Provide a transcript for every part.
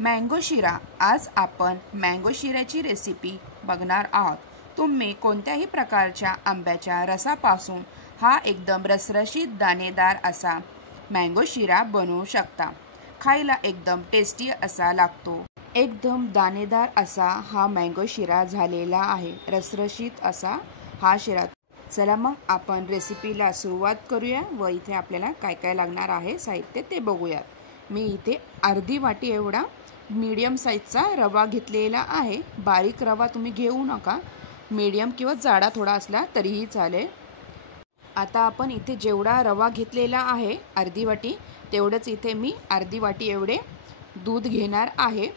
Mango शिरा। आज आपण मँगो शिऱ्याची रेसिपी बघणार आहोत। तुम्ही कोणत्याही प्रकारच्या आंब्याच्या रसापासून हा एकदम रसरशीत दाणेदार असा मँगो शिरा बनवू शकता। खायला एकदम टेस्टी असा लागतो। एकदम दाणेदार असा हा मँगो शिरा झालेला आहे। रसरशीत असा हा शिरा। चला मग आपण रेसिपीला सुरुवात करूया व इथे आपल्याला काय काय लागणार आहे साहित्य ते बघूया। मी इथे अर्धी वाटी एवढा मीडियम साइजचा रवा घेतलेला आहे। बारीक रवा तुम्ही घेऊ नका, मीडियम किंवा जाडा थोडा असला तरीही चालेल। आता आपण इथे जेवढा रवा घेतलेला आहे अर्धी वाटी, तेवढंच इथे मी अर्धी वाटी एवढे दूध घेणार आहे।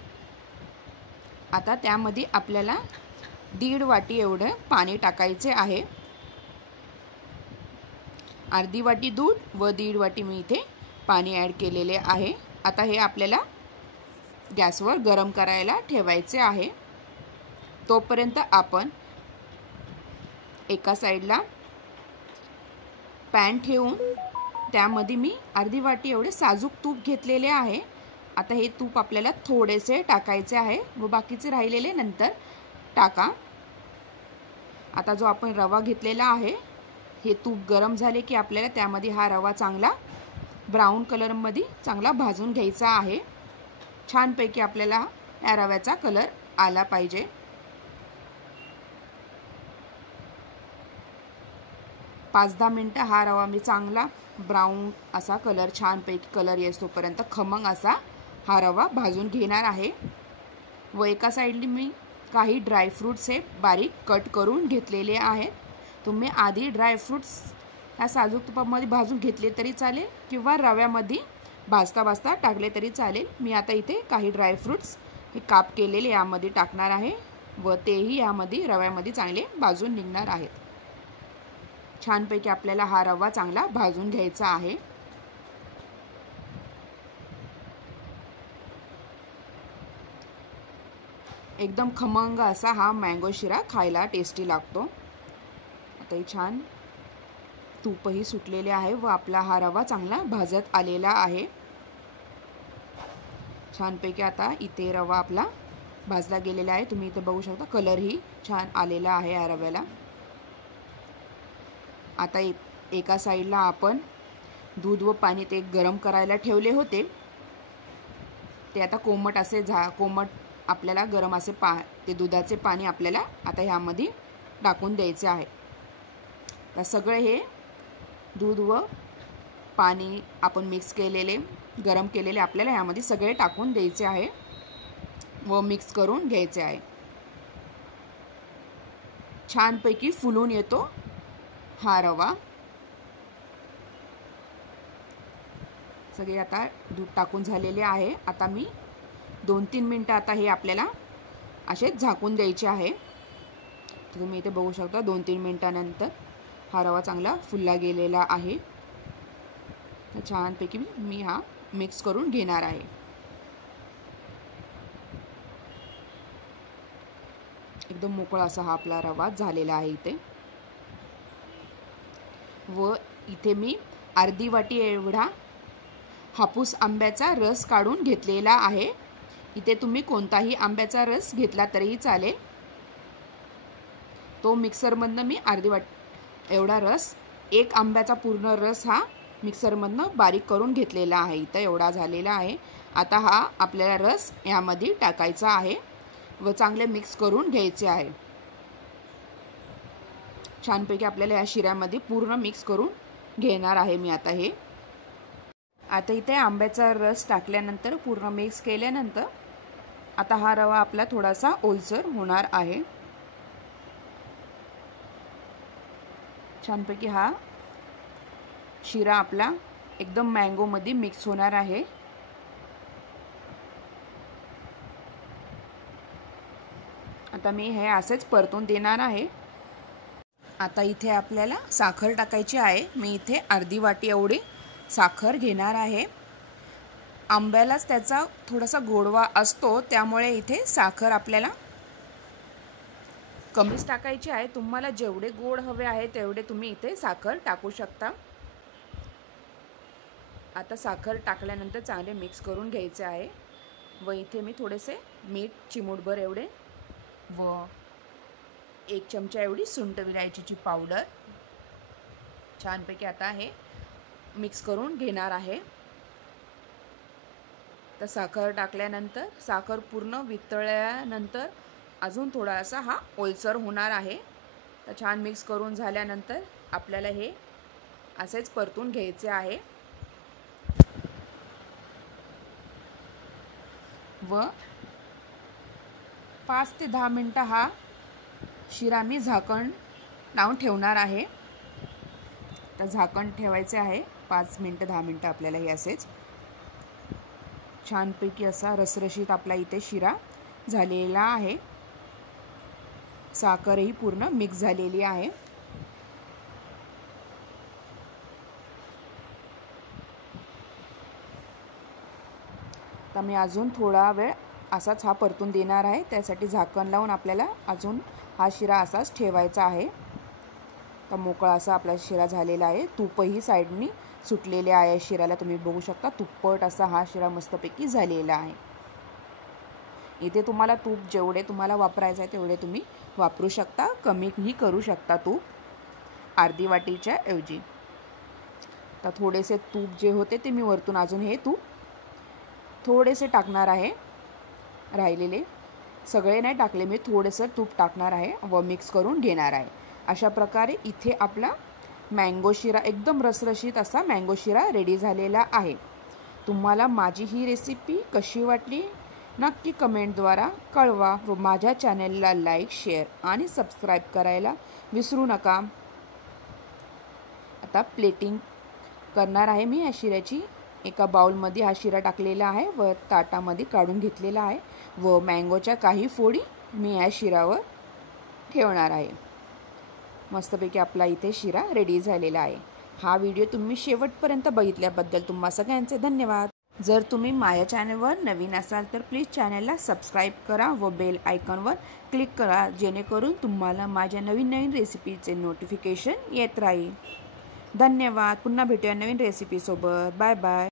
आता त्यामध्ये आपल्याला 1.5 वाटी एवढं पाणी टाकायचे आहे। अर्धी वाटी दूध व 1.5 वाटी मी इथे पाणी ॲड केलेले आहे। आता हे आपल्याला गॅसवर गरम करायला ठेवायचे आहे। तोपर्यंत आपण एका साइडला पॅन ठेवून त्यामध्ये मी अर्धी वाटी एवढे साजूक तूप घेतलेले आहे। आता हे तूप आपल्याला थोडेसे टाकायचे आहे व बाकीचे राहिलेले नंतर टाका। आता जो आपण रवा घेतलेला आहे हे तूप गरम झाले की आपल्याला त्यामध्ये हा रवा चांगला ब्राऊन कलर मध्ये चांगला भाजून घ्यायचा आहे। छानपैकी आपल्याला या रव्याचा कलर आला पाहिजे। पाच 10 मिनिटं हा रवा मी चांगला ब्राऊन असा कलर छानपैकी कलर येतोपर्यंत खमंग असा हा रवा भाजून घेणार आहे। व एका साइडली मी काही ड्रायफ्रूट्स हे बारीक कट करून घेतलेले आहेत। तुम्ही आधी ड्रायफ्रूट्स ह्या साजूक तुपामध्ये भाजून घेतले तरी चालेल किंवा रव्यामध्ये भाजता भाजता टाकले तरी चालेल। मी आता इथे काही ड्रायफ्रूट्स हे काप केलेले यामध्ये टाकणार आहे व तेही यामध्ये रव्यामध्ये चांगले भाजून निघणार आहेत। छानपैकी आपल्याला हा रवा चांगला भाजून घ्यायचा आहे। एकदम खमंग असा हा मँगो शिरा खायला टेस्टी लागतो। आता हे छान तूपही सुटलेले आहे व आपला हा रवा चांगला भाजत आलेला आहे। छानपैकी आता इथे रवा आपला भाजला गेलेला आहे। तुम्ही इथे बघू शकता कलरही छान आलेला आहे या रव्याला। आता एका साइडला आपण दूध व पाणी ते गरम करायला ठेवले होते, ते आता कोमट असे कोमट आपल्याला गरम असे ते दुधाचे पाणी आपल्याला आता ह्यामध्ये टाकून द्यायचे आहे। तर सगळे हे दूध व पाणी आपण मिक्स केलेले गरम केलेले आपल्याला यामध्ये सगळे टाकून द्यायचे आहे व मिक्स करून घ्यायचे आहे। छानपैकी फुलून येतो हा रवा। सगळे आता दूध टाकून झालेले आहे। आता मी 2-3 मिनिटं आता हे आपल्याला असे झाकून द्यायचे आहे। तुम्ही इथे बघू शकता 2-3 मिनिटांनंतर हा रवा चांगला फुलला गेलेला आहे। छानपैकी मी हा मिक्स करून घेणार आहे। एकदम मोकळा असा हा आपला रवा झालेला आहे इथे। व इथे मी अर्धी वाटी एवढा हापूस आंब्याचा रस काढून घेतलेला आहे। इथे तुम्ही कोणताही आंब्याचा रस घेतला तरीही चालेल। तो मिक्सरमधनं मी अर्धी वाटी एवढा रस, एक आंब्याचा पूर्ण रस हा मिक्सरमधनं बारीक करून घेतलेला आहे। इथं एवढा झालेला आहे। आता हा आपल्याला रस यामध्ये टाकायचा आहे व चांगले मिक्स करून घ्यायचे आहे। छानपैकी आपल्याला या शिऱ्यामध्ये पूर्ण मिक्स करून घेणार आहे मी आता हे। आता इथे आंब्याचा रस टाकल्यानंतर पूर्ण मिक्स केल्यानंतर आता हा रवा आपला थोडासा ओलसर होणार आहे। छानपैकी हा शिरा आपला एकदम मँगो मध्ये मिक्स होणार आहे। आता मी हे असेच परतून देणार आहे। आता इथे आपल्याला साखर टाकायची आहे। मी इथे अर्धी वाटी एवढी साखर घेणार आहे। आंब्यालाच त्याचा थोडासा गोडवा असतो, त्यामुळे इथे साखर आपल्याला कमीच टाकायची आहे। तुम्हाला जेवढे गोड हवे आहे तेवढे तुम्ही इथे साखर टाकू शकता। आता साखर टाकल्यानंतर चांगले मिक्स करून घ्यायचे आहे। व इथे मी थोडेसे मीठ चिमूटभर एवढे व 1 चमचा एवढी सुंठ विलायचीची पावडर छानपैकी आता हे मिक्स करून घेणार आहे। तर साखर टाकल्यानंतर साखर पूर्ण वितळल्यानंतर अजून थोडासा हा ओलसर होणार आहे। तर छान मिक्स करून झाल्यानंतर आपल्याला हे असेच परतून घ्यायचे आहे व 5 ते 10 मिनिटं हा शिरा मी झाकण लावून ठेवणार आहे। तर झाकण ठेवायचे आहे 5 मिनिटं 10 मिनिटं आपल्याला हे असेच छानपैकी असा रसरशीत आपला इथे शिरा झालेला आहे। साखरही पूर्ण मिक्स झालेली आहे। तर मी अजून थोडा वेळ असाच हा परतून देणार आहे। त्यासाठी झाकण लावून आपल्याला अजून हा शिरा असाच ठेवायचा आहे। तर मोकळा असा आपला शिरा झालेला आहे। तूपही साईडनी सुटलेले आहे शिराला, तुम्ही बघू शकता तुप्पट असा हा शिरा मस्तपैकी झालेला आहे। इथे तुम्हाला तूप जेवढे तुम्हाला वापरायचं आहे तेवढे तुम्ही वापरू शकता, कमीही करू शकता तूप अर्धी वाटीच्या ऐवजी। तर थोडेसे तूप जे होते ते मी वरतून अजून हे तूप थोडेसे टाकणार आहे, राहिलेले सगळे नाही टाकले मी, थोडेसे तूप टाकणार आहे व मिक्स करून घेणार आहे। अशा प्रकारे इथे आपला मँगो शिरा एकदम रसरशीत असा मँगो शिरा रेडी झालेला आहे। तुम्हाला माझी ही रेसिपी कशी वाटली नक्की कमेंटद्वारा कळवा व माझ्या चॅनलला लाईक, शेअर आणि सबस्क्राईब करायला विसरू नका। आता प्लेटिंग करणार आहे मी या शिऱ्याची। एका बाउलमध्ये हा शिरा टाकलेला आहे व ताटामध्ये काढून घेतलेला आहे व मँगोच्या काही फोडी मी या शिरावर ठेवणार आहे। मस्तपैकी आपला इथे शिरा रेडी झालेला आहे। हा व्हिडिओ तुम्ही शेवटपर्यंत बघितल्याबद्दल तुम्हा सगळ्यांचे धन्यवाद। जर तुम्ही माझ्या चॅनलवर नवीन असाल तर प्लीज चॅनलला सबस्क्राईब करा व बेल आयकॉनवर क्लिक करा, जेणेकरून तुम्हाला माझ्या नवीन रेसिपीचे नोटिफिकेशन येत राहील। धन्यवाद। पुन्हा भेटूया नवीन रेसिपीसोबत। Bye bye.